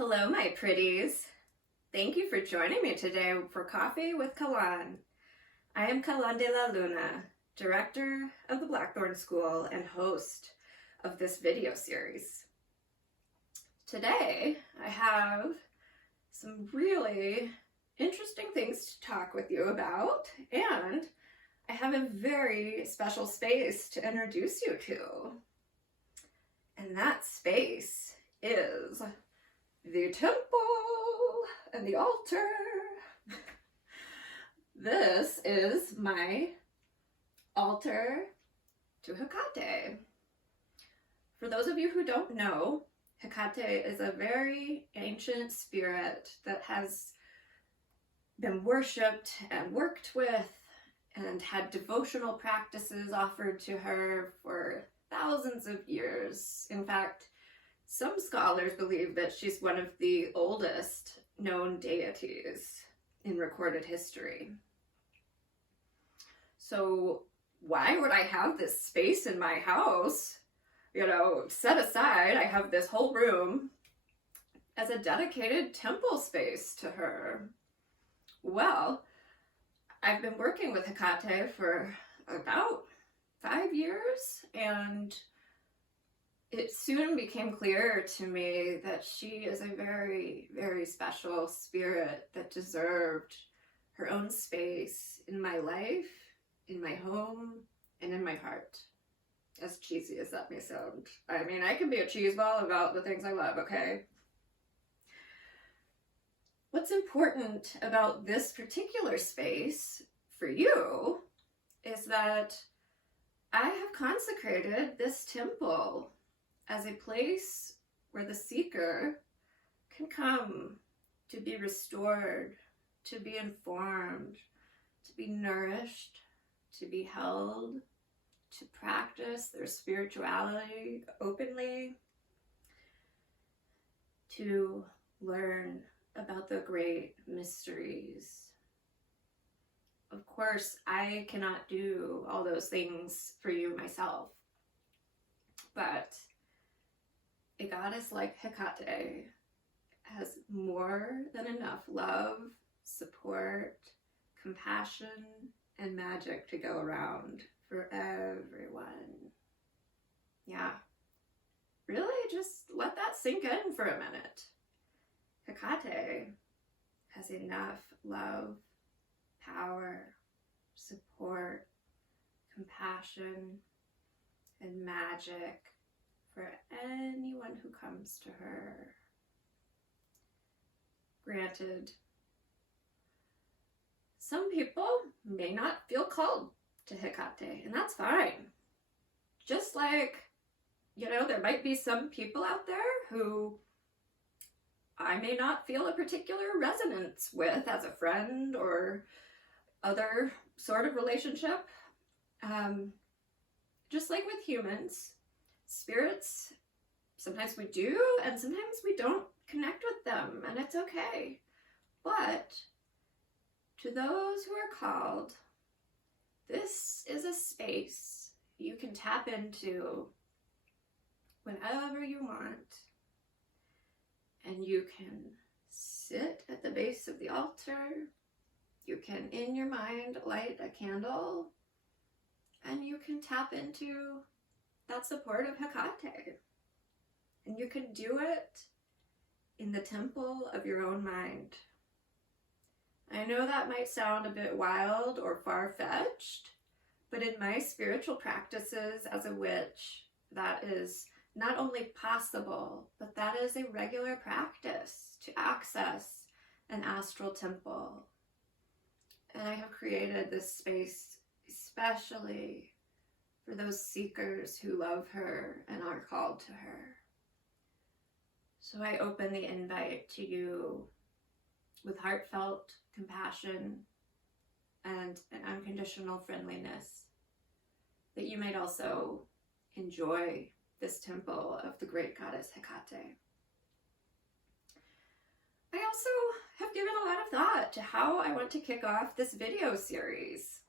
Hello, my pretties. Thank you for joining me today for Coffee with Calahn. I am Calahn de la Luna, director of the Blackthorne School and host of this video series. Today, I have some really interesting things to talk with you about, and I have a very special space to introduce you to. And that space is the temple and the altar. This is my altar to Hekate. For those of you who don't know, Hekate is a very ancient spirit that has been worshipped and worked with and had devotional practices offered to her for thousands of years. In fact, some scholars believe that she's one of the oldest known deities in recorded history. So why would I have this space in my house, set aside? I have this whole room as a dedicated temple space to her. Well, I've been working with Hekate for about 5 years, and it soon became clear to me that she is a very, very special spirit that deserved her own space in my life, in my home, and in my heart. As cheesy as that may sound. I mean, I can be a cheeseball about the things I love, okay? What's important about this particular space for you is that I have consecrated this temple as a place where the seeker can come to be restored, to be informed, to be nourished, to be held, to practice their spirituality openly, to learn about the great mysteries. Of course, I cannot do all those things for you myself, but a goddess like Hekate has more than enough love, support, compassion, and magic to go around for everyone. Yeah, really just let that sink in for a minute. Hekate has enough love, power, support, compassion, and magic for anyone who comes to her. Granted, some people may not feel called to Hekate, and that's fine. Just like, there might be some people out there who I may not feel a particular resonance with as a friend or other sort of relationship. Just like with humans, spirits, sometimes we do and sometimes we don't connect with them, and it's okay. But to those who are called, this is a space you can tap into whenever you want. And you can sit at the base of the altar. You can, in your mind, light a candle. And you can tap into that support of Hekate. And you can do it in the temple of your own mind. I know that might sound a bit wild or far-fetched, but in my spiritual practices as a witch, that is not only possible, but that is a regular practice to access an astral temple. And I have created this space especially for those seekers who love her and are called to her. So I open the invite to you with heartfelt compassion and an unconditional friendliness, that you might also enjoy this temple of the great goddess Hekate. I also have given a lot of thought to how I want to kick off this video series.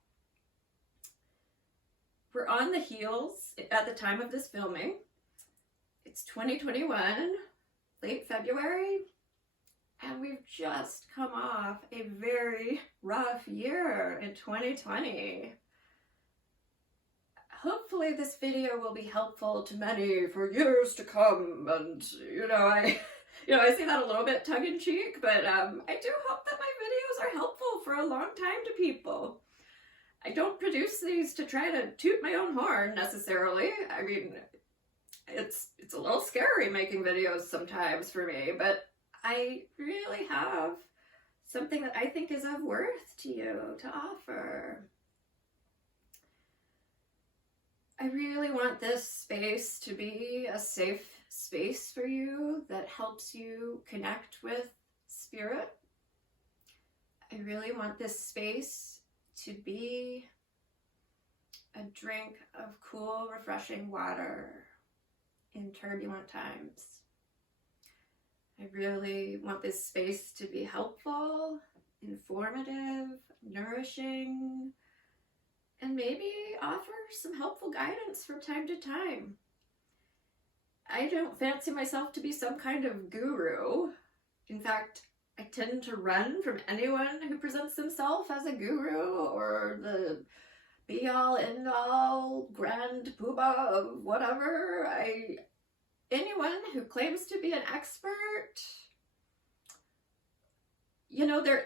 We're on the heels at the time of this filming. It's 2021, late February, And we've just come off a very rough year in 2020. Hopefully this video will be helpful to many for years to come, and I say that a little bit tongue-in-cheek, but I do hope that my videos are helpful for a long time to people. I don't produce these to try to toot my own horn necessarily. I mean, it's a little scary making videos sometimes for me, but I really have something that I think is of worth to you to offer. I really want this space to be a safe space for you that helps you connect with spirit. I really want this space to be a drink of cool, refreshing water in turbulent times. I really want this space to be helpful, informative, nourishing, and maybe offer some helpful guidance from time to time. I don't fancy myself to be some kind of guru. In fact, I tend to run from anyone who presents themselves as a guru or the be-all, end-all, grand poobah of whatever. Anyone who claims to be an expert,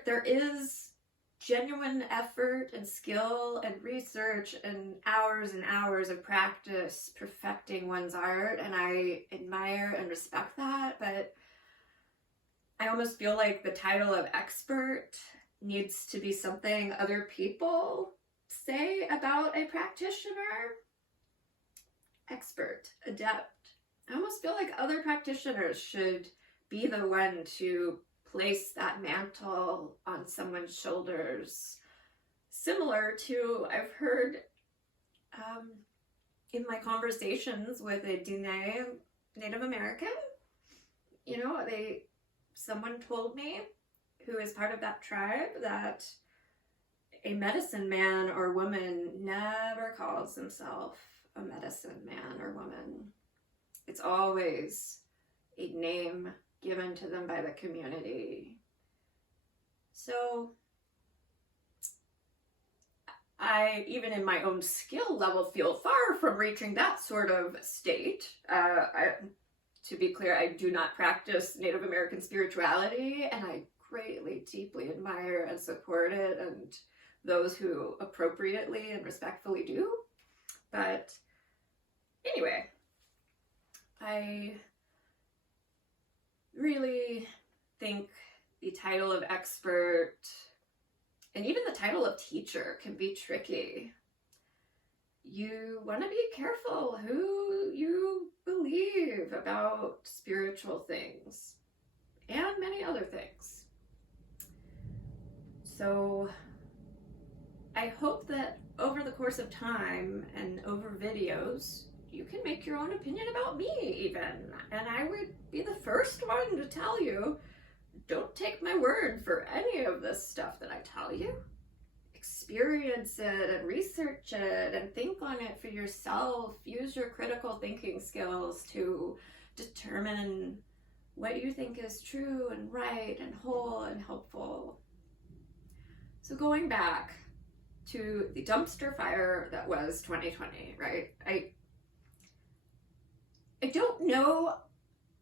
there is genuine effort and skill and research and hours of practice perfecting one's art, and I admire and respect that, but I almost feel like the title of expert needs to be something other people say about a practitioner. Expert, adept. I almost feel like other practitioners should be the one to place that mantle on someone's shoulders. Similar to, I've heard in my conversations with a Diné Native American, someone told me, who is part of that tribe, that a medicine man or woman never calls himself a medicine man or woman. It's always a name given to them by the community. So I, even in my own skill level, feel far from reaching that sort of state. To be clear, I do not practice Native American spirituality, and I greatly, deeply admire and support it, and those who appropriately and respectfully do. But anyway, I really think the title of expert and even the title of teacher can be tricky. You want to be careful who you believe about spiritual things and many other things. So I hope that over the course of time and over videos, you can make your own opinion about me even. And I would be the first one to tell you, don't take my word for any of this stuff that I tell you. Experience it and research it and think on it for yourself. Use your critical thinking skills to determine what you think is true and right and whole and helpful. So going back to the dumpster fire that was 2020, right? I don't know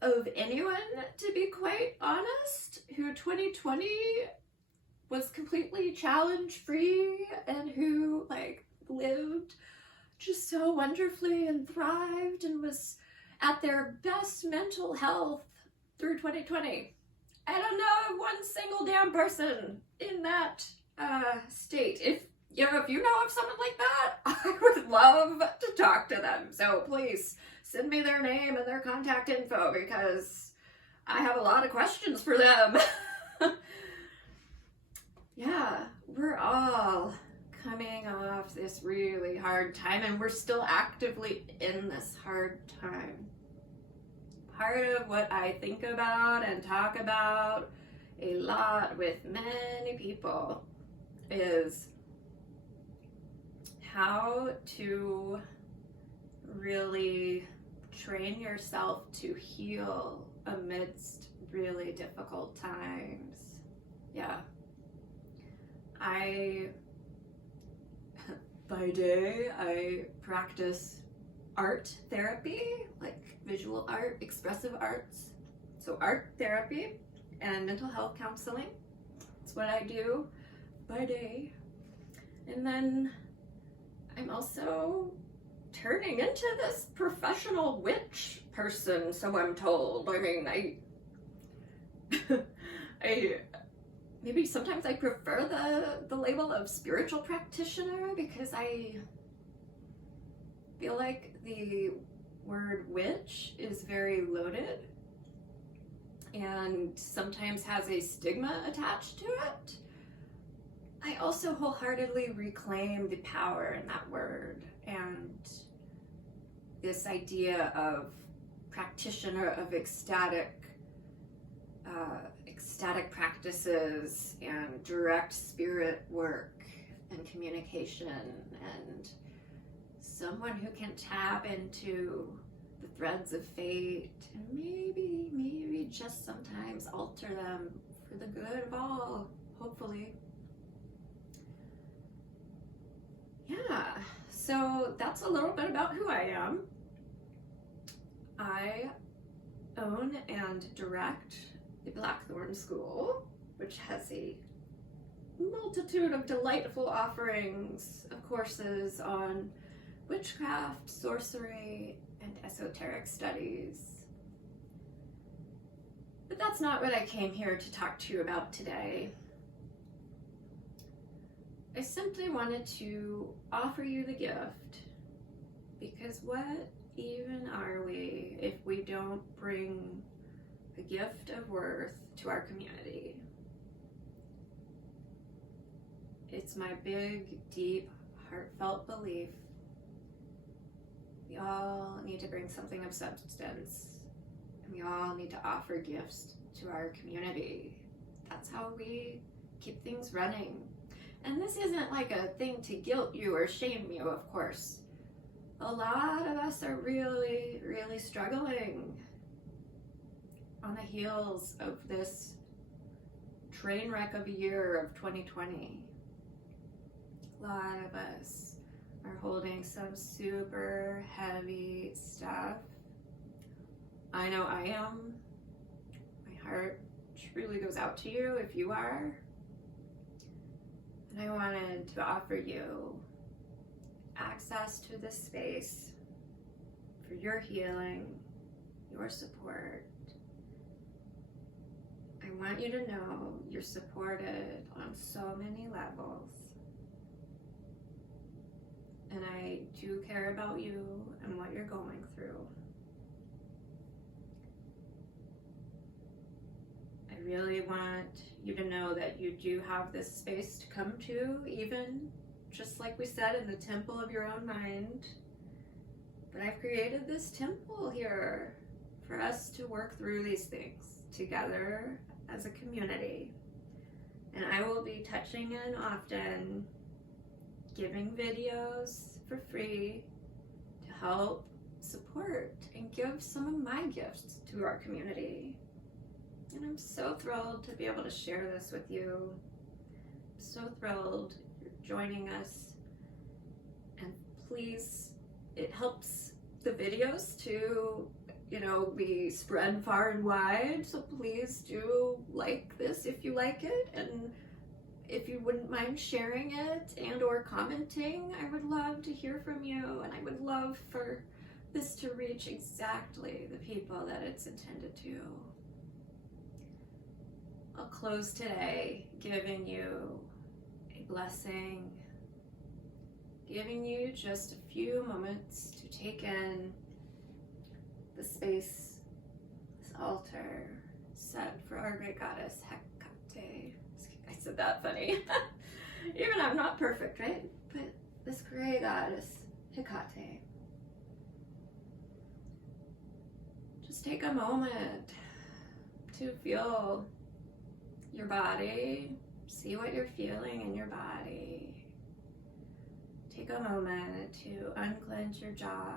of anyone, to be quite honest, who 2020 was completely challenge-free and who lived just so wonderfully and thrived and was at their best mental health through 2020. I don't know of one single damn person in that state. If you know of someone like that, I would love to talk to them. So please send me their name and their contact info, because I have a lot of questions for them. Yeah, we're all coming off this really hard time, and we're still actively in this hard time. Part of what I think about and talk about a lot with many people is how to really train yourself to heal amidst really difficult times. Yeah. By day, I practice art therapy, like visual art, expressive arts. So art therapy and mental health counseling. That's what I do by day. And then I'm also turning into this professional witch person, so I'm told. I mean, I maybe sometimes I prefer the label of spiritual practitioner, because I feel like the word witch is very loaded and sometimes has a stigma attached to it. I also wholeheartedly reclaim the power in that word and this idea of practitioner of ecstatic practices and direct spirit work and communication, and someone who can tap into the threads of fate and maybe just sometimes alter them for the good of all, hopefully. Yeah, so that's a little bit about who I am. I own and direct the Blackthorne School, which has a multitude of delightful offerings of courses on witchcraft, sorcery, and esoteric studies. But that's not what I came here to talk to you about today. I simply wanted to offer you the gift, because what even are we if we don't bring a gift of worth to our community? It's my big, deep, heartfelt belief we all need to bring something of substance, and we all need to offer gifts to our community. That's how we keep things running. And this isn't like a thing to guilt you or shame you, of course. A lot of us are really, really struggling on the heels of this train wreck of a year of 2020. A lot of us are holding some super heavy stuff. I know I am. My heart truly goes out to you if you are. And I wanted to offer you access to this space for your healing, your support. I want you to know you're supported on so many levels. And I do care about you and what you're going through. I really want you to know that you do have this space to come to, even just like we said, in the temple of your own mind. But I've created this temple here for us to work through these things together as a community. And I will be touching in often, giving videos for free to help support and give some of my gifts to our community. And I'm so thrilled to be able to share this with you. I'm so thrilled you're joining us. And please, it helps the videos to, be spread far and wide. So please do like this if you like it. And if you wouldn't mind sharing it and or commenting, I would love to hear from you. And I would love for this to reach exactly the people that it's intended to. I'll close today giving you a blessing, giving you just a few moments to take in the space, this altar set for our great goddess Hekate. I said that funny. Even I'm not perfect, right? But this great goddess Hekate. Just take a moment to feel your body, see what you're feeling in your body. Take a moment to unclench your jaw,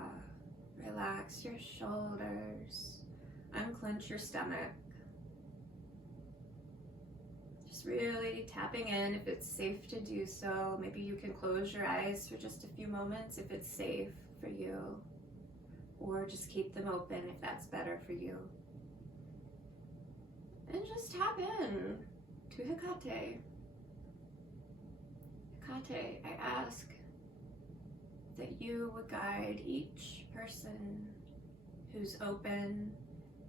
Relax your shoulders. Unclench your stomach. Just really tapping in if it's safe to do so. Maybe you can close your eyes for just a few moments if it's safe for you. Or just keep them open if that's better for you. And just tap in to Hekate. Hekate, I ask that you would guide each person who's open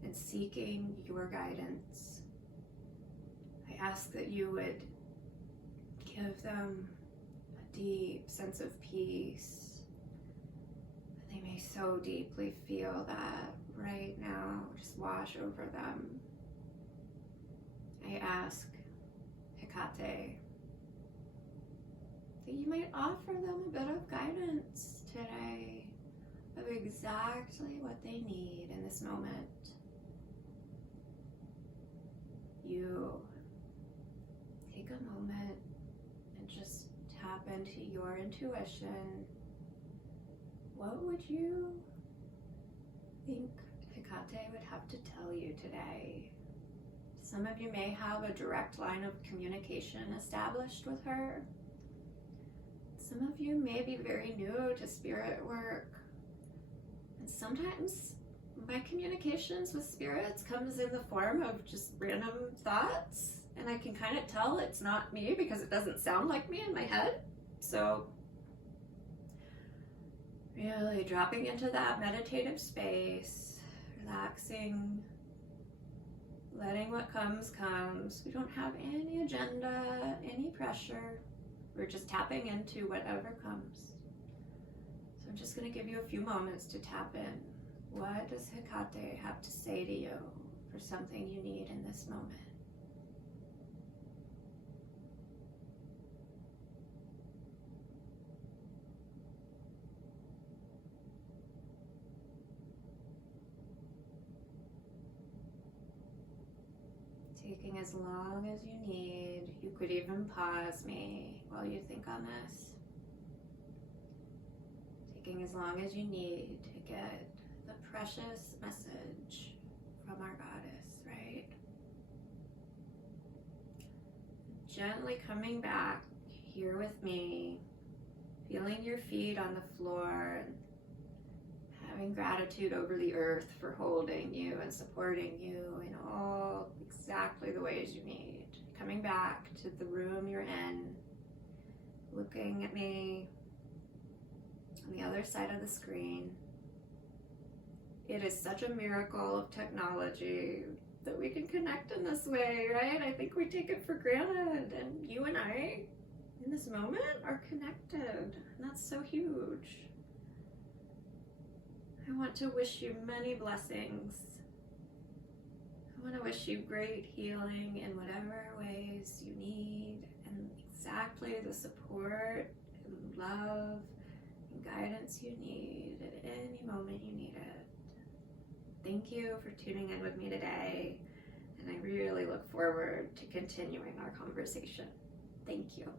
and seeking your guidance. I ask that you would give them a deep sense of peace. They may so deeply feel that right now, just wash over them. I ask, Hekate, that you might offer them a bit of guidance today of exactly what they need in this moment. You take a moment and just tap into your intuition. What would you think Hekate would have to tell you today? Some of you may have a direct line of communication established with her. Some of you may be very new to spirit work. And sometimes my communications with spirits comes in the form of just random thoughts. And I can kind of tell it's not me because it doesn't sound like me in my head. So really dropping into that meditative space, relaxing, letting what comes, comes. We don't have any agenda, any pressure. We're just tapping into whatever comes. So I'm just going to give you a few moments to tap in. What does Hekate have to say to you for something you need in this moment? Taking as long as you need. You could even pause me while you think on this. Taking as long as you need to get the precious message from our goddess, right? Gently coming back here with me, feeling your feet on the floor, and having gratitude over the earth for holding you and supporting you in all exactly the ways you need. Coming back to the room you're in, looking at me on the other side of the screen. It is such a miracle of technology that we can connect in this way, right? I think we take it for granted, and you and I, in this moment, are connected, and that's so huge. I want to wish you many blessings. I want to wish you great healing in whatever ways you need, and exactly the support and love and guidance you need at any moment you need it. Thank you for tuning in with me today, and I really look forward to continuing our conversation. Thank you.